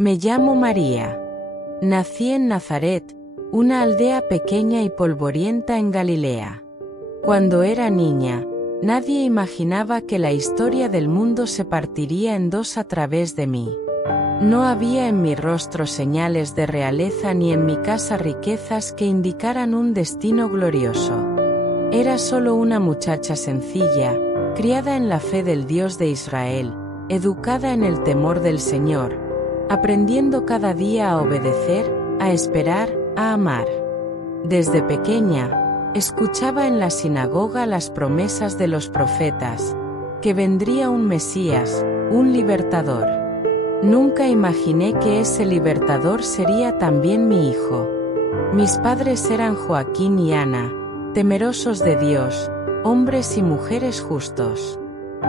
Me llamo María. Nací en Nazaret, una aldea pequeña y polvorienta en Galilea. Cuando era niña, nadie imaginaba que la historia del mundo se partiría en dos a través de mí. No había en mi rostro señales de realeza ni en mi casa riquezas que indicaran un destino glorioso. Era solo una muchacha sencilla, criada en la fe del Dios de Israel, educada en el temor del Señor, aprendiendo cada día a obedecer, a esperar, a amar. Desde pequeña, escuchaba en la sinagoga las promesas de los profetas, que vendría un Mesías, un libertador. Nunca imaginé que ese libertador sería también mi hijo. Mis padres eran Joaquín y Ana, temerosos de Dios, hombres y mujeres justos.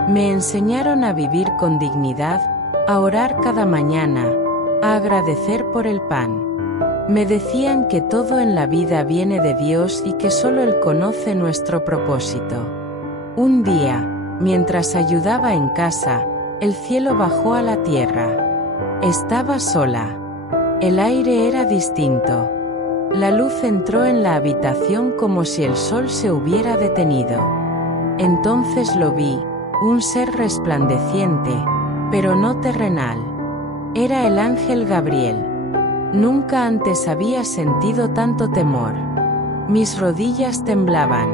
Me enseñaron a vivir con dignidad, a orar cada mañana, a agradecer por el pan. Me decían que todo en la vida viene de Dios y que solo Él conoce nuestro propósito. Un día, mientras ayudaba en casa, el cielo bajó a la tierra. Estaba sola. El aire era distinto. La luz entró en la habitación como si el sol se hubiera detenido. Entonces lo vi, un ser resplandeciente, pero no terrenal. Era el ángel Gabriel. Nunca antes había sentido tanto temor. Mis rodillas temblaban.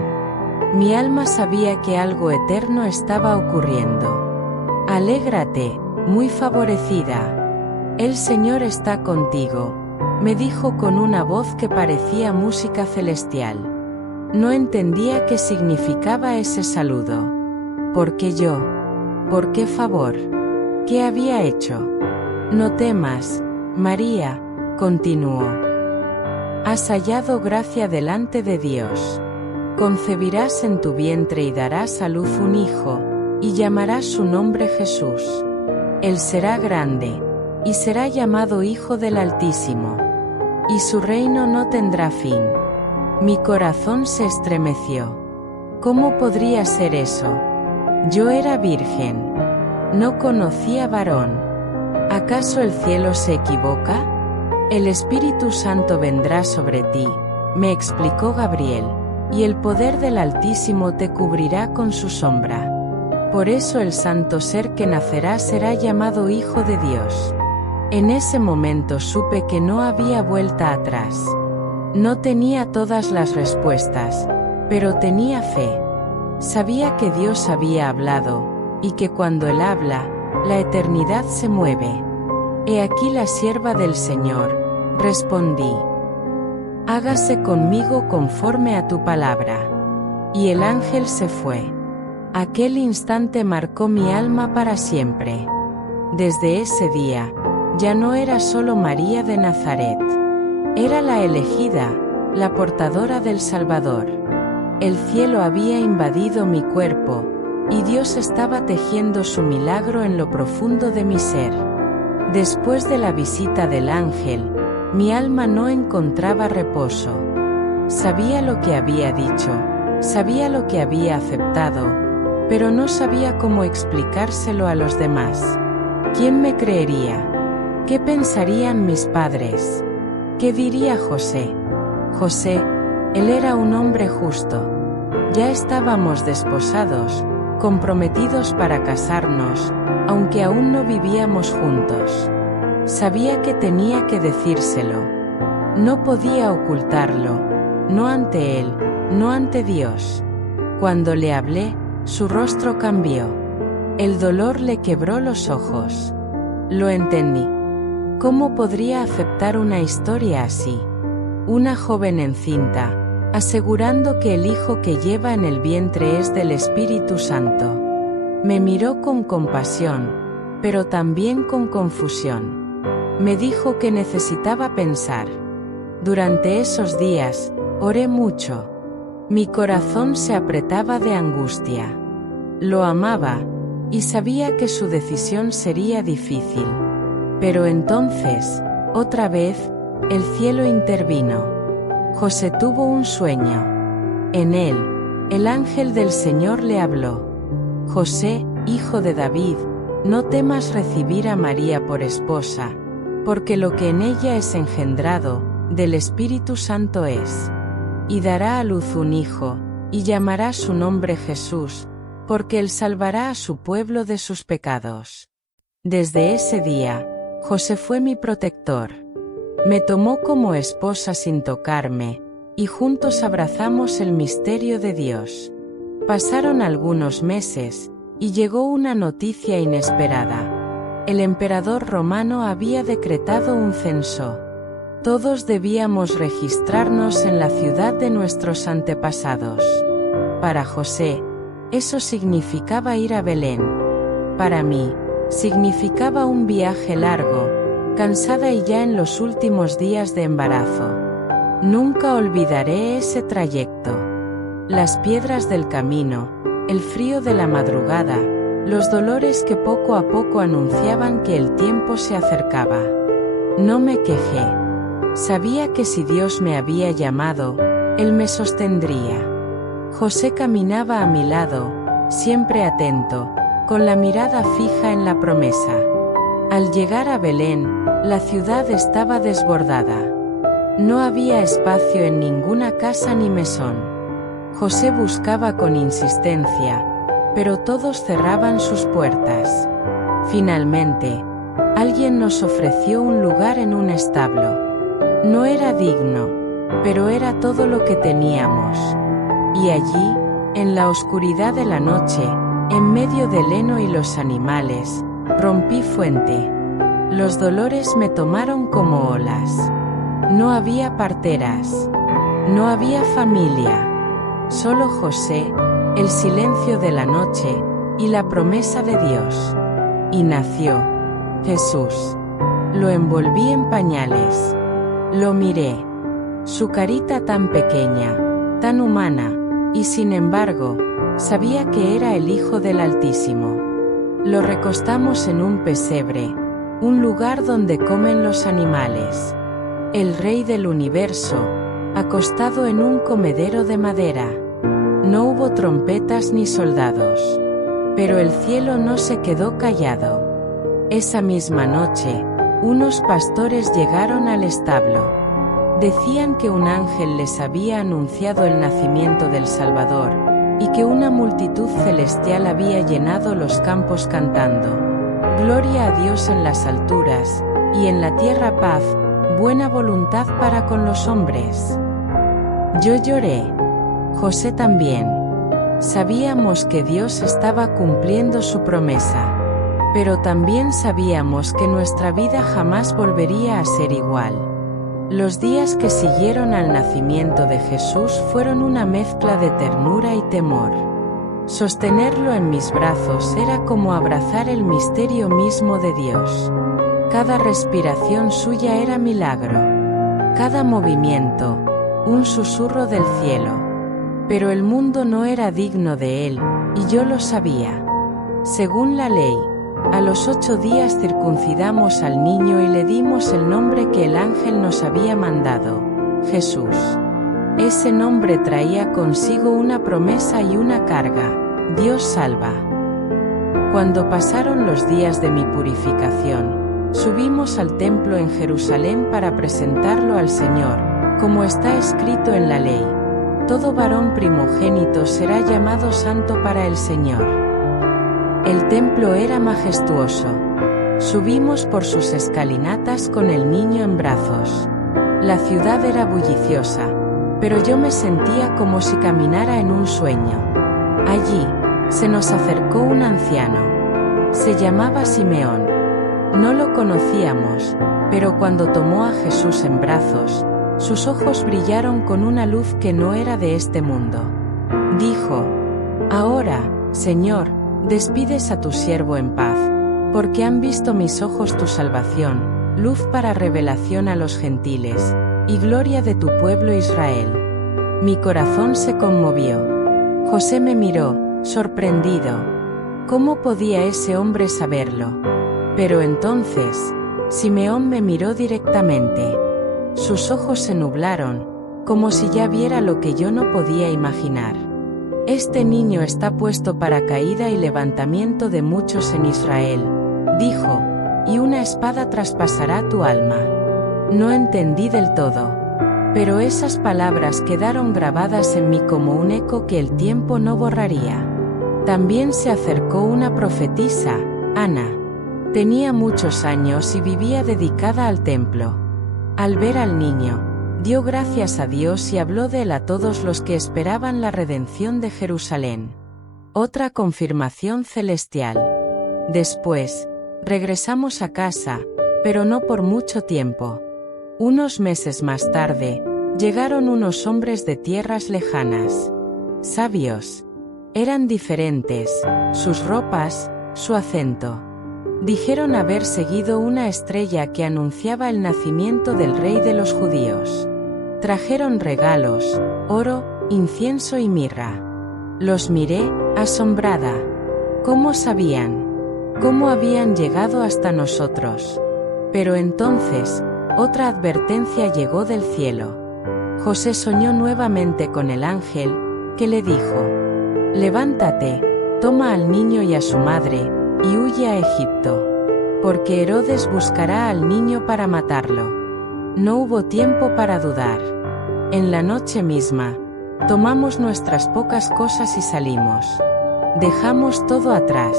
Mi alma sabía que algo eterno estaba ocurriendo. Alégrate, muy favorecida. El Señor está contigo, me dijo con una voz que parecía música celestial. No entendía qué significaba ese saludo. ¿Por qué yo? ¿Por qué favor? ¿Qué había hecho? No temas, María, continuó. Has hallado gracia delante de Dios. Concebirás en tu vientre y darás a luz un hijo, y llamarás su nombre Jesús. Él será grande, y será llamado Hijo del Altísimo. Y su reino no tendrá fin. Mi corazón se estremeció. ¿Cómo podría ser eso? Yo era virgen. No conocía varón. ¿Acaso el cielo se equivoca? El Espíritu Santo vendrá sobre ti, me explicó Gabriel, y el poder del Altísimo te cubrirá con su sombra. Por eso el santo ser que nacerá será llamado Hijo de Dios. En ese momento supe que no había vuelta atrás. No tenía todas las respuestas, pero tenía fe. Sabía que Dios había hablado, y que cuando Él habla, la eternidad se mueve. He aquí la sierva del Señor, respondí. Hágase conmigo conforme a tu palabra. Y el ángel se fue. Aquel instante marcó mi alma para siempre. Desde ese día, ya no era solo María de Nazaret. Era la elegida, la portadora del Salvador. El cielo había invadido mi cuerpo, y Dios estaba tejiendo su milagro en lo profundo de mi ser. Después de la visita del ángel, mi alma no encontraba reposo. Sabía lo que había dicho, sabía lo que había aceptado, pero no sabía cómo explicárselo a los demás. ¿Quién me creería? ¿Qué pensarían mis padres? ¿Qué diría José? José, él era un hombre justo. Ya estábamos desposados, comprometidos para casarnos, aunque aún no vivíamos juntos. Sabía que tenía que decírselo. No podía ocultarlo, no ante él, no ante Dios. Cuando le hablé, su rostro cambió. El dolor le quebró los ojos. Lo entendí. ¿Cómo podría aceptar una historia así? Una joven encinta, asegurando que el hijo que lleva en el vientre es del Espíritu Santo. Me miró con compasión, pero también con confusión. Me dijo que necesitaba pensar. Durante esos días, oré mucho. Mi corazón se apretaba de angustia. Lo amaba, y sabía que su decisión sería difícil. Pero entonces, otra vez, el cielo intervino. José tuvo un sueño. En él, el ángel del Señor le habló. José, hijo de David, no temas recibir a María por esposa, porque lo que en ella es engendrado, del Espíritu Santo es. Y dará a luz un hijo, y llamará su nombre Jesús, porque él salvará a su pueblo de sus pecados. Desde ese día, José fue mi protector. Me tomó como esposa sin tocarme, y juntos abrazamos el misterio de Dios. Pasaron algunos meses, y llegó una noticia inesperada. El emperador romano había decretado un censo. Todos debíamos registrarnos en la ciudad de nuestros antepasados. Para José, eso significaba ir a Belén. Para mí, significaba un viaje largo, cansada y ya en los últimos días de embarazo. Nunca olvidaré ese trayecto. Las piedras del camino, el frío de la madrugada, los dolores que poco a poco anunciaban que el tiempo se acercaba. No me quejé. Sabía que si Dios me había llamado, Él me sostendría. José caminaba a mi lado, siempre atento, con la mirada fija en la promesa. Al llegar a Belén, la ciudad estaba desbordada. No había espacio en ninguna casa ni mesón. José buscaba con insistencia, pero todos cerraban sus puertas. Finalmente, alguien nos ofreció un lugar en un establo. No era digno, pero era todo lo que teníamos. Y allí, en la oscuridad de la noche, en medio del heno y los animales, rompí fuente. Los dolores me tomaron como olas. No había parteras. No había familia. Solo José, el silencio de la noche, y la promesa de Dios. Y nació Jesús. Lo envolví en pañales. Lo miré. Su carita tan pequeña, tan humana, y sin embargo, sabía que era el Hijo del Altísimo. Lo recostamos en un pesebre, un lugar donde comen los animales. El Rey del Universo, acostado en un comedero de madera. No hubo trompetas ni soldados. Pero el cielo no se quedó callado. Esa misma noche, unos pastores llegaron al establo. Decían que un ángel les había anunciado el nacimiento del Salvador, y que una multitud celestial había llenado los campos cantando: Gloria a Dios en las alturas, y en la tierra paz, buena voluntad para con los hombres. Yo lloré. José también. Sabíamos que Dios estaba cumpliendo su promesa. Pero también sabíamos que nuestra vida jamás volvería a ser igual. Los días que siguieron al nacimiento de Jesús fueron una mezcla de ternura y temor. Sostenerlo en mis brazos era como abrazar el misterio mismo de Dios. Cada respiración suya era milagro. Cada movimiento, un susurro del cielo. Pero el mundo no era digno de él, y yo lo sabía. Según la ley, a los 8 días circuncidamos al niño y le dimos el nombre que el ángel nos había mandado: Jesús. Ese nombre traía consigo una promesa y una carga: Dios salva. Cuando pasaron los días de mi purificación, subimos al templo en Jerusalén para presentarlo al Señor, como está escrito en la ley: todo varón primogénito será llamado santo para el Señor. El templo era majestuoso. Subimos por sus escalinatas con el niño en brazos. La ciudad era bulliciosa, pero yo me sentía como si caminara en un sueño. Allí, se nos acercó un anciano. Se llamaba Simeón. No lo conocíamos, pero cuando tomó a Jesús en brazos, sus ojos brillaron con una luz que no era de este mundo. Dijo: Ahora, Señor, despides a tu siervo en paz, porque han visto mis ojos tu salvación, luz para revelación a los gentiles, y gloria de tu pueblo Israel. Mi corazón se conmovió. José me miró, sorprendido. ¿Cómo podía ese hombre saberlo? Pero entonces, Simeón me miró directamente. Sus ojos se nublaron, como si ya viera lo que yo no podía imaginar. Este niño está puesto para caída y levantamiento de muchos en Israel, dijo, y una espada traspasará tu alma. No entendí del todo. Pero esas palabras quedaron grabadas en mí como un eco que el tiempo no borraría. También se acercó una profetisa, Ana. Tenía muchos años y vivía dedicada al templo. Al ver al niño, dio gracias a Dios y habló de él a todos los que esperaban la redención de Jerusalén. Otra confirmación celestial. Después, regresamos a casa, pero no por mucho tiempo. Unos meses más tarde, llegaron unos hombres de tierras lejanas. Sabios. Eran diferentes, sus ropas, su acento. Dijeron haber seguido una estrella que anunciaba el nacimiento del rey de los judíos. Trajeron regalos, oro, incienso y mirra. Los miré, asombrada. ¿Cómo sabían? ¿Cómo habían llegado hasta nosotros? Pero entonces, otra advertencia llegó del cielo. José soñó nuevamente con el ángel, que le dijo: «Levántate, toma al niño y a su madre, y huye a Egipto. Porque Herodes buscará al niño para matarlo». No hubo tiempo para dudar. En la noche misma, tomamos nuestras pocas cosas y salimos. Dejamos todo atrás.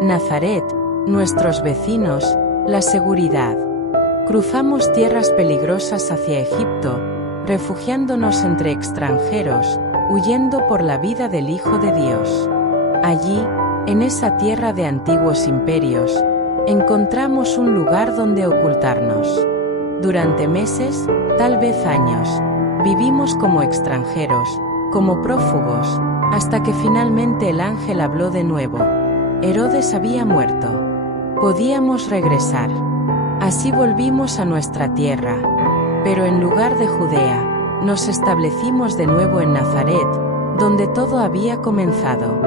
Nazaret, nuestros vecinos, la seguridad. Cruzamos tierras peligrosas hacia Egipto, refugiándonos entre extranjeros, huyendo por la vida del Hijo de Dios. Allí, en esa tierra de antiguos imperios, encontramos un lugar donde ocultarnos. Durante meses, tal vez años, vivimos como extranjeros, como prófugos, hasta que finalmente el ángel habló de nuevo. Herodes había muerto. Podíamos regresar. Así volvimos a nuestra tierra. Pero en lugar de Judea, nos establecimos de nuevo en Nazaret, donde todo había comenzado.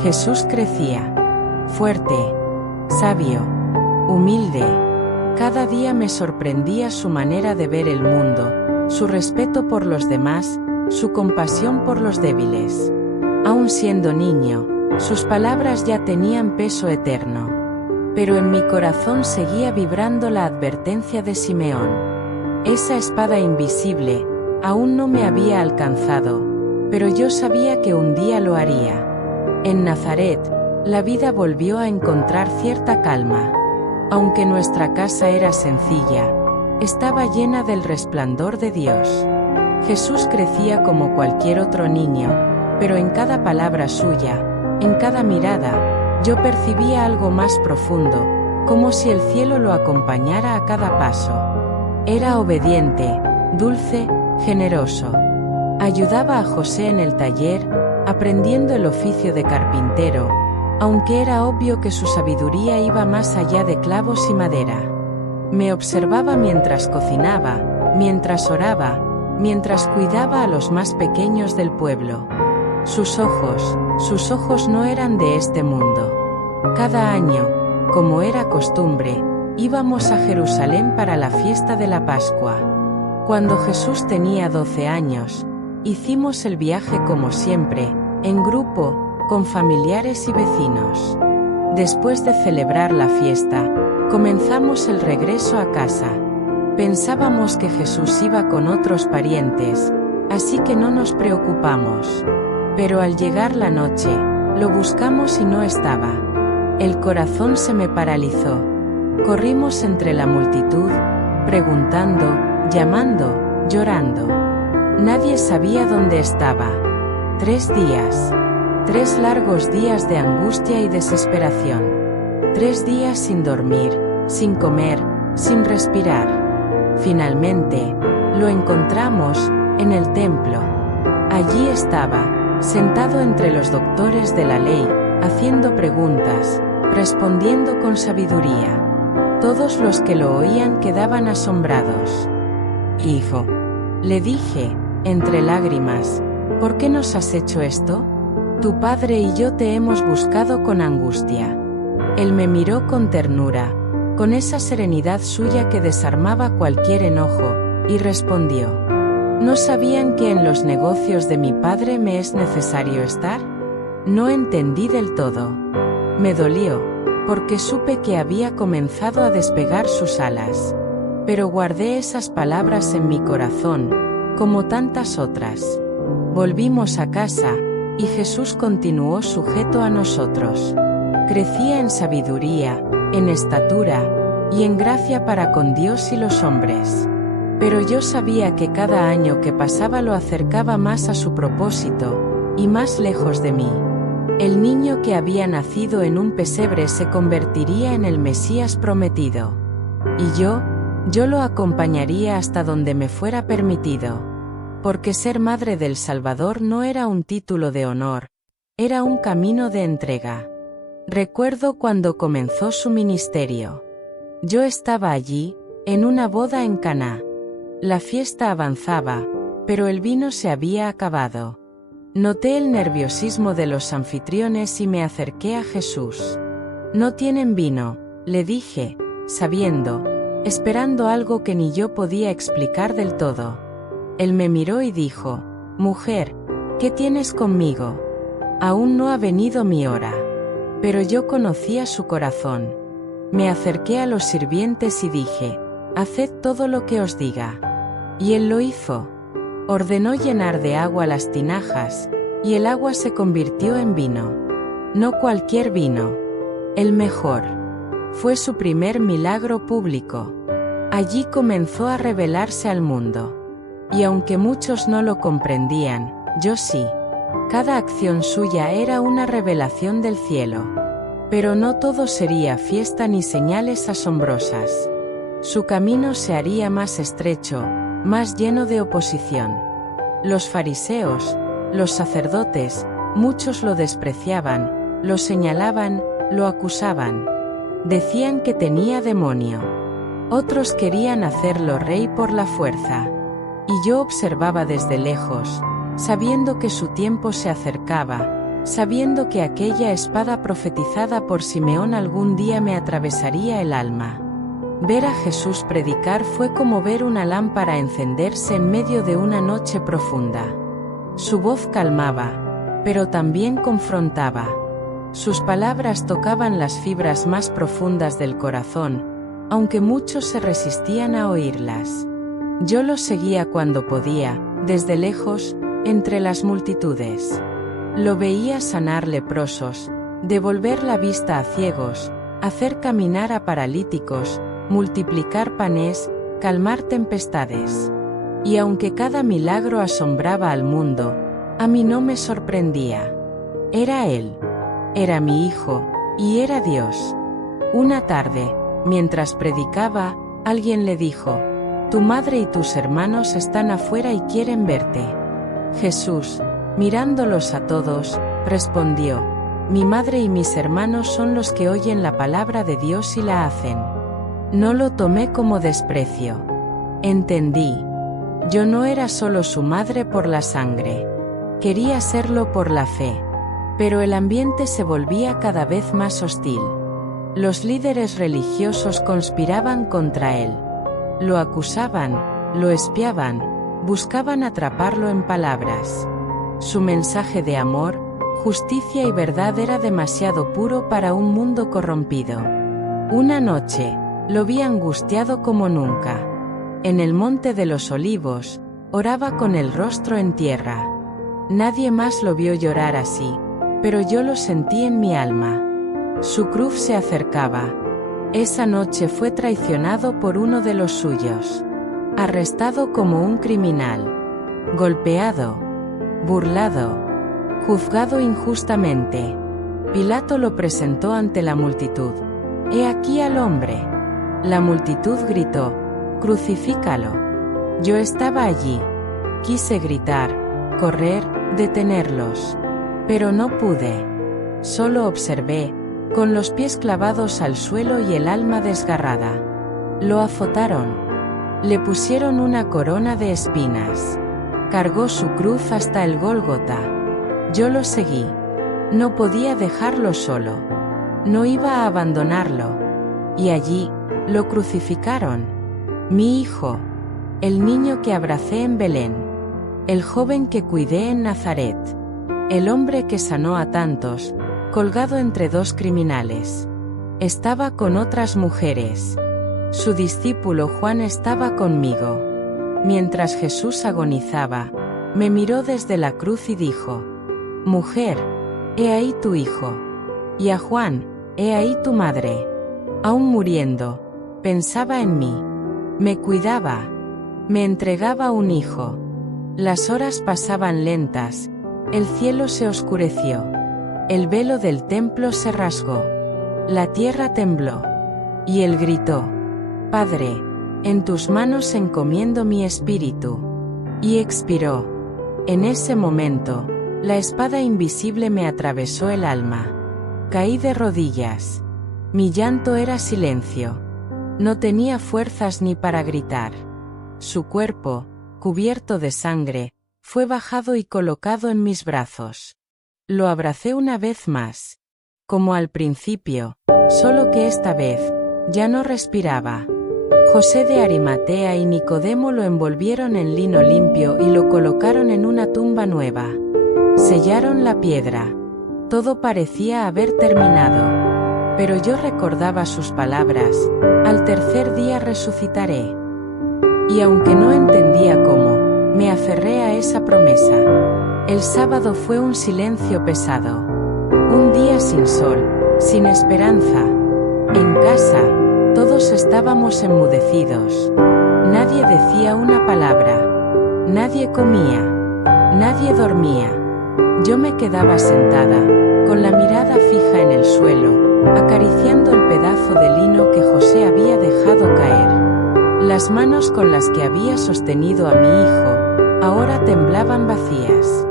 Jesús crecía. Fuerte, sabio, humilde. Cada día me sorprendía su manera de ver el mundo, su respeto por los demás, su compasión por los débiles. Aun siendo niño, sus palabras ya tenían peso eterno. Pero en mi corazón seguía vibrando la advertencia de Simeón. Esa espada invisible aún no me había alcanzado, pero yo sabía que un día lo haría. En Nazaret, la vida volvió a encontrar cierta calma. Aunque nuestra casa era sencilla, estaba llena del resplandor de Dios. Jesús crecía como cualquier otro niño, pero en cada palabra suya, en cada mirada, yo percibía algo más profundo, como si el cielo lo acompañara a cada paso. Era obediente, dulce, generoso. Ayudaba a José en el taller, aprendiendo el oficio de carpintero, aunque era obvio que su sabiduría iba más allá de clavos y madera. Me observaba mientras cocinaba, mientras oraba, mientras cuidaba a los más pequeños del pueblo. Sus ojos no eran de este mundo. Cada año, como era costumbre, íbamos a Jerusalén para la fiesta de la Pascua. Cuando Jesús tenía 12 años, hicimos el viaje como siempre, en grupo, con familiares y vecinos. Después de celebrar la fiesta, comenzamos el regreso a casa. Pensábamos que Jesús iba con otros parientes, así que no nos preocupamos. Pero al llegar la noche, lo buscamos y no estaba. El corazón se me paralizó. Corrimos entre la multitud, preguntando, llamando, llorando. Nadie sabía dónde estaba. 3 días. 3 largos días de angustia y desesperación. 3 días sin dormir, sin comer, sin respirar. Finalmente, lo encontramos, en el templo. Allí estaba, sentado entre los doctores de la ley, haciendo preguntas, respondiendo con sabiduría. Todos los que lo oían quedaban asombrados. «Hijo», le dije, entre lágrimas, «¿por qué nos has hecho esto? Tu padre y yo te hemos buscado con angustia». Él me miró con ternura, con esa serenidad suya que desarmaba cualquier enojo, y respondió: ¿No sabían que en los negocios de mi padre me es necesario estar? No entendí del todo. Me dolió. porque supe que había comenzado a despegar sus alas. Pero guardé esas palabras en mi corazón, como tantas otras. Volvimos a casa, y Jesús continuó sujeto a nosotros. Crecía en sabiduría, en estatura, y en gracia para con Dios y los hombres. Pero yo sabía que cada año que pasaba lo acercaba más a su propósito, y más lejos de mí. El niño que había nacido en un pesebre se convertiría en el Mesías prometido. Y yo lo acompañaría hasta donde me fuera permitido. Porque ser madre del Salvador no era un título de honor, era un camino de entrega. Recuerdo cuando comenzó su ministerio. Yo estaba allí, en una boda en Caná. La fiesta avanzaba, pero el vino se había acabado. Noté el nerviosismo de los anfitriones y me acerqué a Jesús. «No tienen vino», le dije, esperando algo que ni yo podía explicar del todo. Él me miró y dijo: «Mujer, ¿qué tienes conmigo? Aún no ha venido mi hora». Pero yo conocía su corazón. Me acerqué a los sirvientes y dije: «Haced todo lo que os diga». Y él lo hizo. Ordenó llenar de agua las tinajas, y el agua se convirtió en vino. No cualquier vino. El mejor. Fue su primer milagro público. Allí comenzó a revelarse al mundo. Y aunque muchos no lo comprendían, yo sí. Cada acción suya era una revelación del cielo. Pero no todo sería fiesta ni señales asombrosas. Su camino se haría más estrecho, más lleno de oposición. Los fariseos, los sacerdotes, muchos lo despreciaban, lo señalaban, lo acusaban. Decían que tenía demonio. Otros querían hacerlo rey por la fuerza. Y yo observaba desde lejos, sabiendo que su tiempo se acercaba, sabiendo que aquella espada profetizada por Simeón algún día me atravesaría el alma. Ver a Jesús predicar fue como ver una lámpara encenderse en medio de una noche profunda. Su voz calmaba, pero también confrontaba. Sus palabras tocaban las fibras más profundas del corazón, aunque muchos se resistían a oírlas. Yo lo seguía cuando podía, desde lejos, entre las multitudes. Lo veía sanar leprosos, devolver la vista a ciegos, hacer caminar a paralíticos, multiplicar panes, calmar tempestades. Y aunque cada milagro asombraba al mundo, a mí no me sorprendía. Era Él. Era mi Hijo, y era Dios. Una tarde, mientras predicaba, alguien le dijo: «Tu madre y tus hermanos están afuera y quieren verte». Jesús, mirándolos a todos, respondió: «Mi madre y mis hermanos son los que oyen la palabra de Dios y la hacen». No lo tomé como desprecio. Entendí. Yo no era solo su madre por la sangre. Quería serlo por la fe. Pero el ambiente se volvía cada vez más hostil. Los líderes religiosos conspiraban contra él. Lo acusaban, lo espiaban, buscaban atraparlo en palabras. Su mensaje de amor, justicia y verdad era demasiado puro para un mundo corrompido. Una noche, lo vi angustiado como nunca. En el Monte de los Olivos, oraba con el rostro en tierra. Nadie más lo vio llorar así, pero yo lo sentí en mi alma. Su cruz se acercaba. Esa noche fue traicionado por uno de los suyos. Arrestado como un criminal. Golpeado. Burlado. Juzgado injustamente. Pilato lo presentó ante la multitud. «He aquí al hombre». La multitud gritó: «Crucifícalo». Yo estaba allí. Quise gritar, correr, detenerlos. Pero no pude. Solo observé, con los pies clavados al suelo y el alma desgarrada. Lo azotaron. Le pusieron una corona de espinas. Cargó su cruz hasta el Gólgota. Yo lo seguí. No podía dejarlo solo. No iba a abandonarlo. Y allí, lo crucificaron. Mi hijo. El niño que abracé en Belén. El joven que cuidé en Nazaret. El hombre que sanó a tantos, colgado entre dos criminales. Estaba con otras mujeres. Su discípulo Juan estaba conmigo. Mientras Jesús agonizaba, me miró desde la cruz y dijo: «Mujer, he ahí tu hijo». Y a Juan: «He ahí tu madre». Aún muriendo, pensaba en mí. Me cuidaba. Me entregaba un hijo. Las horas pasaban lentas. El cielo se oscureció. El velo del templo se rasgó. La tierra tembló. Y él gritó: «Padre, en tus manos encomiendo mi espíritu». Y expiró. En ese momento, la espada invisible me atravesó el alma. Caí de rodillas. Mi llanto era silencio. No tenía fuerzas ni para gritar. Su cuerpo, cubierto de sangre, fue bajado y colocado en mis brazos. Lo abracé una vez más. Como al principio, solo que esta vez, ya no respiraba. José de Arimatea y Nicodemo lo envolvieron en lino limpio y lo colocaron en una tumba nueva. Sellaron la piedra. Todo parecía haber terminado. Pero yo recordaba sus palabras: «Al tercer día resucitaré». Y aunque no entendía cómo, me aferré a esa promesa. El sábado fue un silencio pesado. Un día sin sol, sin esperanza. En casa, todos estábamos enmudecidos. Nadie decía una palabra. Nadie comía. Nadie dormía. Yo me quedaba sentada, con la mirada fija en el suelo, acariciando el pedazo de lino que José había dejado caer. Las manos con las que había sostenido a mi hijo, ahora temblaban vacías.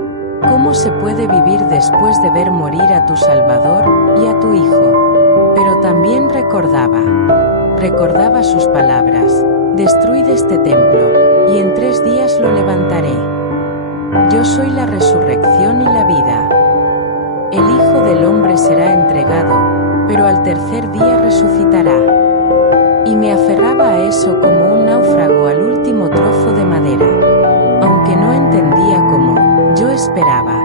¿Cómo se puede vivir después de ver morir a tu Salvador y a tu hijo? Pero también recordaba sus palabras: «Destruid este templo, y en 3 días lo levantaré». Yo soy la resurrección y la vida. El Hijo del Hombre será entregado, pero al tercer día resucitará. Y me aferraba a eso como un náufrago al último trozo de madera. Aunque no entendía cómo, yo esperaba.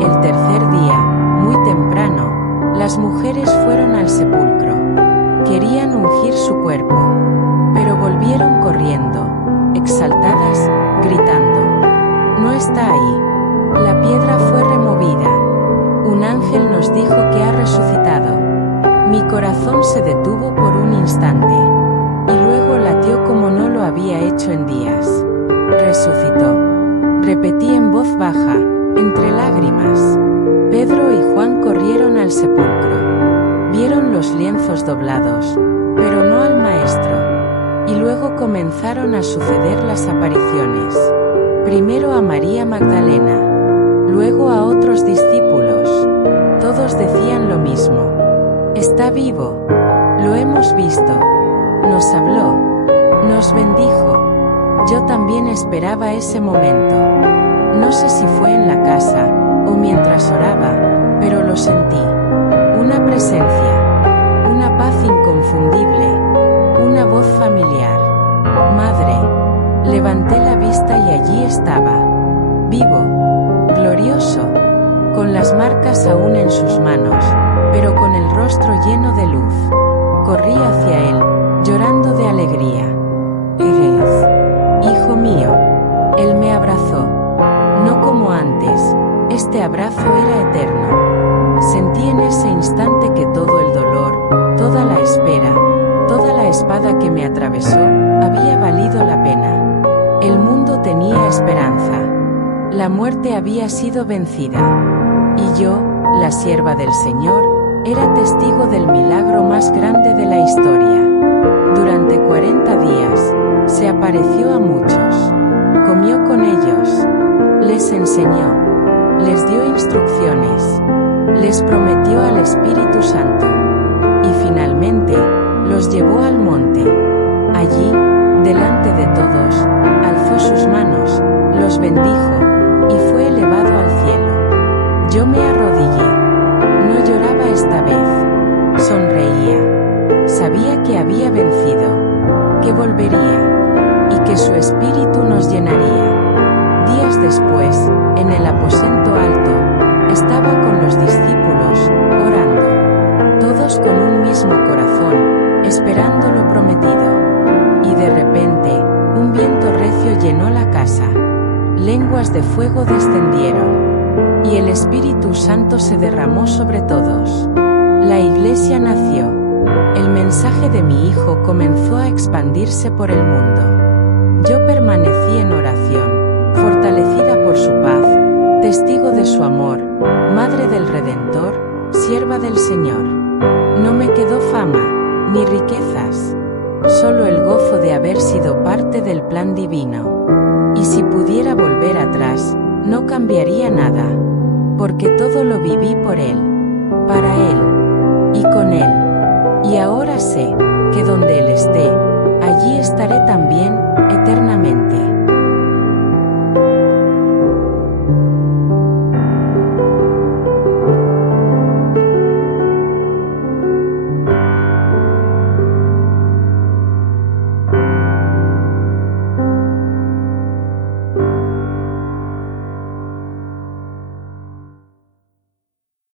El tercer día, muy temprano, las mujeres fueron al sepulcro. Querían ungir su cuerpo, pero volvieron corriendo, exaltadas, gritando: «No está ahí. La piedra fue removida. Un ángel nos dijo que ha resucitado». Mi corazón se detuvo por un instante, y luego latió como no lo había hecho en días. «Resucitó», repetí en voz baja, entre lágrimas. Pedro y Juan corrieron al sepulcro. Vieron los lienzos doblados, pero no al Maestro. Y luego comenzaron a suceder las apariciones. Primero a María Magdalena, luego a otros discípulos. Todos decían lo mismo: «Está vivo. Lo hemos visto. Nos habló. Nos bendijo». Yo también esperaba ese momento. No sé si fue en la casa, o mientras oraba, pero lo sentí. Una presencia. Una paz inconfundible. Una voz familiar. «Madre». Levanté la vista y allí estaba. Vivo. Glorioso. Con las marcas aún en sus manos, pero con el rostro lleno de luz. Corrí hacia él, llorando de alegría. «Hijo mío». Él me abrazó. No como antes, este abrazo era eterno. Sentí en ese instante que todo el dolor, toda la espera, toda la espada que me atravesó, había valido la pena. El mundo tenía esperanza. La muerte había sido vencida. Y yo, la sierva del Señor, era testigo del milagro más grande de la historia. Durante 40 días, se apareció a muchos. Comió con ellos. Les enseñó. Les dio instrucciones. Les prometió al Espíritu Santo. Y finalmente, los llevó al monte. Allí, delante de todos, alzó sus manos, los bendijo, y fue elevado al cielo. Yo me arrodillé. No lloraba esta vez. Sonreía. Sabía que había vencido, que volvería, y que su espíritu nos llenaría. Días después, en el aposento alto, estaba con los discípulos, orando. todos con un mismo corazón, esperando lo prometido. Y de repente, un viento recio llenó la casa. Lenguas de fuego descendieron. Y el Espíritu Santo se derramó sobre todos. La Iglesia nació. El mensaje de mi Hijo comenzó a expandirse por el mundo. Yo permanecí en oración, fortalecida por su paz, testigo de su amor, madre del Redentor, sierva del Señor. No me quedó fama, ni riquezas, solo el gozo de haber sido parte del plan divino. Y si pudiera volver atrás, no cambiaría nada, porque todo lo viví por Él, para Él, y con Él. Y ahora sé, que donde Él esté, allí estaré también